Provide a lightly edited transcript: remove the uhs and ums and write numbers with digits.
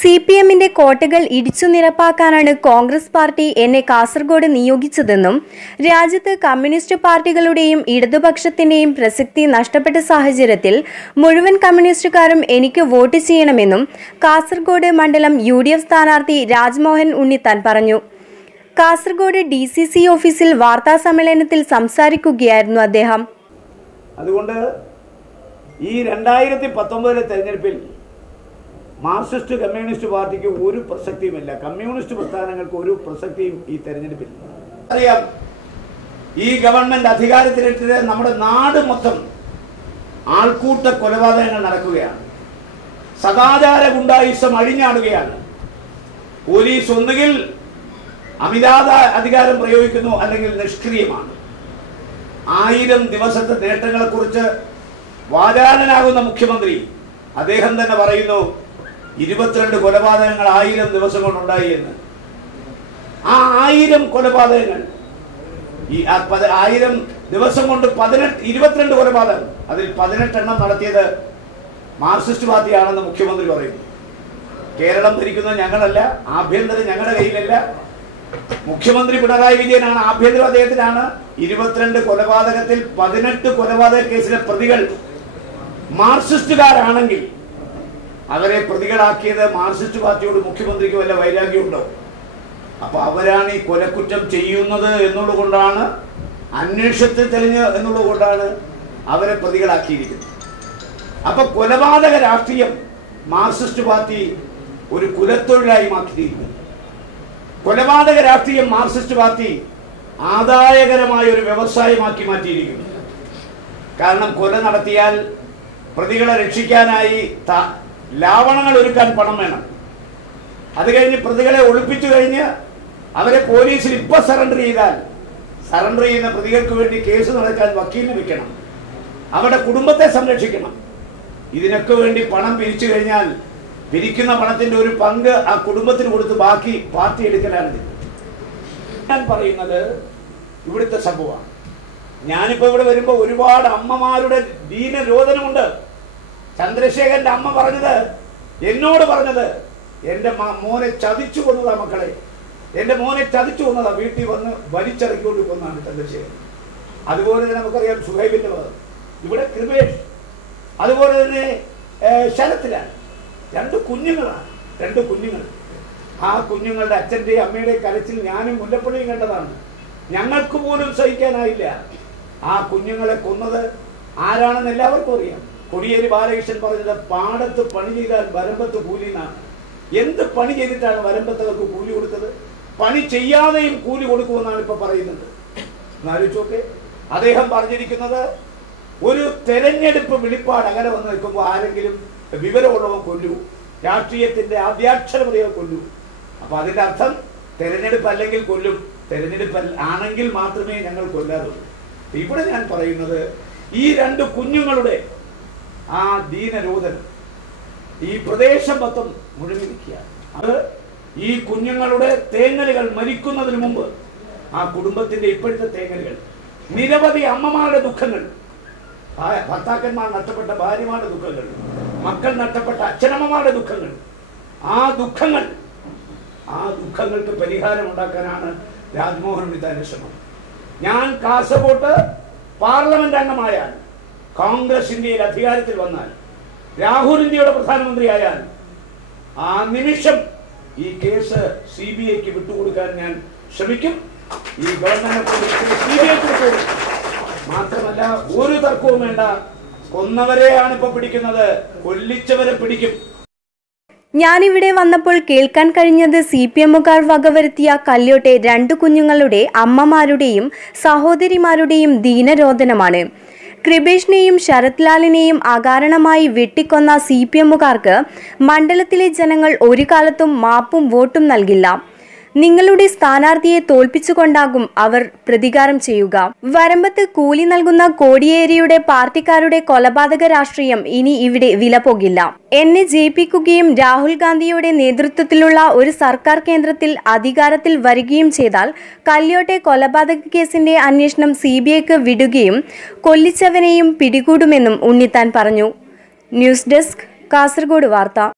CPMന്റെ കോട്ടകൾ ഇടിച്ചു നിരപ്പാക്കാനാണ് കോൺഗ്രസ് പാർട്ടി എന്നെ കാസർഗോഡ് നിയോഗിച്ചതെന്നും രാജ്യത്ത് കമ്മ്യൂണിസ്റ്റ് പാർട്ടികളുടെയും ഇടതുപക്ഷത്തിന്റെയും പ്രസക്തി നഷ്ടപ്പെട്ട സാഹചര്യത്തിൽ മുഴുവൻ കമ്മ്യൂണിസ്റ്റുകാരും എനിക്ക് വോട്ട് ചെയ്യണമെന്നും കാസർഗോഡ് മണ്ഡലം UDF സ്ഥാനാർത്ഥി രാജ്മോഹൻ ഉണ്ണിത്താൻ പറഞ്ഞു. കാസർഗോഡ് DCC ഓഫീസിൽ വാർത്താസമ്മേളനത്തിൽ സംസാരിക്കുകയായിരുന്നു അദ്ദേഹം. അതുകൊണ്ട് ഈ 2019 തെരഞ്ഞെടുപ്പിൽ മാർക്സിസ്റ്റ് കമ്മ്യൂണിസ്റ്റ് പാർട്ടിക്ക് ഒരു പ്രസക്തിയുമില്ല. കമ്മ്യൂണിസ്റ്റ് പ്രസ്ഥാനങ്ങൾക്ക് ഒരു പ്രസക്തിയും ഈ തെരഞ്ഞെടുപ്പിൽ അറിയാം. ഈ ഗവൺമെന്റ് അധികാരത്തിലെത്തിയത് നമ്മുടെ നാട് മൊത്തം ആൾക്കൂട്ട കൊലപാതകങ്ങൾ നടക്കുകയാണ്. സദാചാര ഗുണ്ടായിസം അഴിഞ്ഞാടുകയാണ്. പോലീസ് ഒന്നുകിൽ അമിതാത അധികാരം പ്രയോഗിക്കുന്നു, അല്ലെങ്കിൽ നിഷ്ക്രിയമാണ്. 1000 ദിവസത്തെ നേട്ടങ്ങളെക്കുറിച്ച് വാചാലനാകുന്ന മുഖ്യമന്ത്രി അദ്ദേഹം തന്നെ പറയുന്നു 22 കൊലപാതകങ്ങൾ 1000 ദിവസം കൊണ്ടുണ്ടായി എന്ന്. ആ 1000 കൊലപാതകങ്ങൾ ഈ 1000 ദിവസം കൊണ്ട് 22 കൊലപാതകം, അതിൽ 18 എണ്ണം നടത്തിയത് മാർക്സിസ്റ്റ് പാർട്ടിയാണെന്ന് മുഖ്യമന്ത്രി പറയുന്നു. കേരളം ഭരിക്കുന്നത് ഞങ്ങളല്ല, ആഭ്യന്തരം ഞങ്ങളുടെ കയ്യിലല്ല. മുഖ്യമന്ത്രി പിണറായി വിജയനാണ്, ആഭ്യന്തരം അദ്ദേഹത്തിനാണ്. 22 കൊലപാതകത്തിൽ 18 കൊലപാതക കേസിലെ പ്രതികൾ മാർക്സിസ്റ്റുകാരാണെങ്കിൽ അവരെ പ്രതികളാക്കിയത് മാർക്സിസ്റ്റ് പാർട്ടിയോട് മുഖ്യമന്ത്രിക്ക് വല്ല വൈരാഗ്യമുണ്ടോ? അപ്പൊ അവരാണ് ഈ കൊലക്കുറ്റം ചെയ്യുന്നത് എന്നുള്ളതുകൊണ്ടാണ്, അന്വേഷണത്തിൽ തെളിഞ്ഞ് എന്നുള്ളതുകൊണ്ടാണ് അവരെ പ്രതികളാക്കിയിരിക്കുന്നത്. അപ്പൊ കൊലപാതക രാഷ്ട്രീയം മാർക്സിസ്റ്റ് പാർട്ടി ഒരു കുലത്തൊഴിലായി മാറ്റിയിരിക്കുന്നു. കൊലപാതക രാഷ്ട്രീയം മാർക്സിസ്റ്റ് പാർട്ടി ആദായകരമായ ഒരു വ്യവസായമാക്കി മാറ്റിയിരിക്കുന്നു. കാരണം കൊല നടത്തിയാൽ പ്രതികളെ രക്ഷിക്കാനായി ലാവണങ്ങൾ ഒരുക്കാൻ പണം വേണം. അത് കഴിഞ്ഞ് പ്രതികളെ ഒളിപ്പിച്ചു കഴിഞ്ഞ് അവരെ പോലീസിൽ ഇപ്പൊ സറണ്ടർ ചെയ്താൽ, സറണ്ടർ ചെയ്യുന്ന പ്രതികൾക്ക് വേണ്ടി കേസ് നടക്കാൻ വക്കീലിനെ വെക്കണം, അവരുടെ കുടുംബത്തെ സംരക്ഷിക്കണം. ഇതിനൊക്കെ വേണ്ടി പണം പിരിച്ചു കഴിഞ്ഞാൽ പിരിക്കുന്ന പണത്തിന്റെ ഒരു പങ്ക് ആ കുടുംബത്തിന് കൊടുത്ത് ബാക്കി പാർട്ടി എടുക്കലാണ്. ഞാൻ പറയുന്നത് ഇവിടുത്തെ സംഭവമാണ്. ഞാനിപ്പോ ഇവിടെ വരുമ്പോ ഒരുപാട് അമ്മമാരുടെ ദീനരോധനമുണ്ട്. ചന്ദ്രശേഖരന്റെ അമ്മ പറഞ്ഞത്, എന്നോട് പറഞ്ഞത്, എന്റെ മോനെ ചതിച്ചു കൊന്നതാ മക്കളെ, എന്റെ മോനെ ചതിച്ചു കൊന്നതാ, വീട്ടിൽ വന്ന് വലിച്ചിറക്കിക്കൊണ്ട് കൊന്നാണ് ചന്ദ്രശേഖരൻ. അതുപോലെ തന്നെ നമുക്കറിയാം സുഹൈബിന്റെ മകൻ, ഇവിടെ കൃപേഷ്, അതുപോലെ തന്നെ ശരത്തിലാൽ. 2 കുഞ്ഞുങ്ങളാണ്, 2 കുഞ്ഞുങ്ങൾ. ആ കുഞ്ഞുങ്ങളുടെ അച്ഛന്റെയും അമ്മയുടെയും കരച്ചിൽ ഞാനും മുല്ലപ്പള്ളിയും കണ്ടതാണ്. ഞങ്ങൾക്ക് പോലും സഹിക്കാനായില്ല. ആ കുഞ്ഞുങ്ങളെ കൊന്നത് ആരാണെന്ന് എല്ലാവർക്കും അറിയാം. കൊടിയേരി ബാലകൃഷ്ണൻ പറഞ്ഞത്, പാടത്ത് പണി ചെയ്താൽ വരമ്പത്ത് കൂലി എന്നാണ്. എന്ത് പണി ചെയ്തിട്ടാണ് വരമ്പത്തവർക്ക് കൂലി കൊടുത്തത്? പണി ചെയ്യാതെയും കൂലി കൊടുക്കുമെന്നാണ് ഇപ്പൊ പറയുന്നത്. എന്നാലോചിച്ചോക്കെ. അദ്ദേഹം പറഞ്ഞിരിക്കുന്നത്, ഒരു തെരഞ്ഞെടുപ്പ് വെളിപ്പാട് അങ്ങനെ വന്ന് നിൽക്കുമ്പോൾ ആരെങ്കിലും വിവരമുള്ളവൻ കൊല്ലൂ, രാഷ്ട്രീയത്തിന്റെ ആദ്യാക്ഷരമറിയാൻ കൊല്ലൂ. അപ്പൊ അതിന്റെ അർത്ഥം തെരഞ്ഞെടുപ്പ് അല്ലെങ്കിൽ കൊല്ലും, തെരഞ്ഞെടുപ്പ് ആണെങ്കിൽ മാത്രമേ ഞങ്ങൾ കൊല്ലാതുള്ളൂ. ഇവിടെ ഞാൻ പറയുന്നത്, ഈ 2 കുഞ്ഞുങ്ങളുടെ ആ ദീനരോധനം ഈ പ്രദേശം മൊത്തം മുഴുമിരിക്കുക. അത് ഈ കുഞ്ഞുങ്ങളുടെ തേങ്ങലുകൾ മരിക്കുന്നതിന് മുമ്പ് ആ കുടുംബത്തിന്റെ ഇപ്പോഴത്തെ തേങ്ങലുകൾ, നിരവധി അമ്മമാരുടെ ദുഃഖങ്ങൾ, ഭർത്താക്കന്മാർ നഷ്ടപ്പെട്ട ഭാര്യമാരുടെ ദുഃഖങ്ങൾ, മക്കൾ നഷ്ടപ്പെട്ട അച്ഛനമ്മമാരുടെ ദുഃഖങ്ങൾ, ആ ദുഃഖങ്ങൾക്ക് പരിഹാരം ഉണ്ടാക്കാനാണ് രാജ്മോഹൻ ഉണ്ണിത്താന്റെ ശ്രമം. ഞാൻ കാസർഗോഡ് പാർലമെന്റ് അംഗമായാൽ, കോൺഗ്രസ് ഇന്ത്യയിൽ അധികാരത്തിൽ വന്നാൽ, രാഹുൽ ഇന്ത്യയുടെ പ്രധാനമന്ത്രിയായാൽ, ആ നിമിഷം ഈ കേസ് CBIക്ക് വിട്ടുകൊടുക്കാൻ ഞാൻ ശ്രമിക്കും. ഈ ഗവൺമെന്റ് CBIക്ക് വിട്ടുകൊടുക്കും. മാത്രമല്ല, ഒരു തർക്കവും വേണ്ട, കൊന്നവരെയാണ് ഇപ്പൊ പിടിക്കുന്നത്, കൊല്ലിച്ചവരെ പിടിക്കും. ഞാനിവിടെ വന്നപ്പോൾ കേൾക്കാൻ കഴിഞ്ഞത് CPMകാർ വകവരുത്തിയ കല്യോട്ടെ 2 കുഞ്ഞുങ്ങളുടെ അമ്മമാരുടെയും സഹോദരിമാരുടെയും ദീനരോധനമാണ്. കൃപേഷിനെയും ശരത്ലാലിനെയും അകാരണമായി വെട്ടിക്കൊന്ന CPMകാർക്ക് മണ്ഡലത്തിലെ ജനങ്ങൾ ഒരു കാലത്തും മാപ്പും വോട്ടും നൽകില്ല. നിങ്ങളുടെ സ്ഥാനാർത്ഥിയെ തോൽപ്പിച്ചുകൊണ്ടാകും അവർ പ്രതികാരം ചെയ്യുക. വരമ്പത്ത് കൂലി നൽകുന്ന കോടിയേരിയുടെ പാർട്ടിക്കാരുടെ കൊലപാതക രാഷ്ട്രീയം ഇനി ഇവിടെ വില പോകില്ല. എന്നെ ജയിപ്പിക്കുകയും രാഹുൽ ഗാന്ധിയുടെ നേതൃത്വത്തിലുള്ള ഒരു സർക്കാർ കേന്ദ്രത്തിൽ അധികാരത്തിൽ വരികയും ചെയ്താൽ കല്യോട്ടെ കൊലപാതക കേസിന്റെ അന്വേഷണം CBIക്ക് വിടുകയും കൊല്ലിച്ചവനെയും പിടികൂടുമെന്നും ഉണ്ണിത്താൻ പറഞ്ഞു. ന്യൂസ് ഡെസ്ക്, കാസർഗോഡ് വാർത്ത.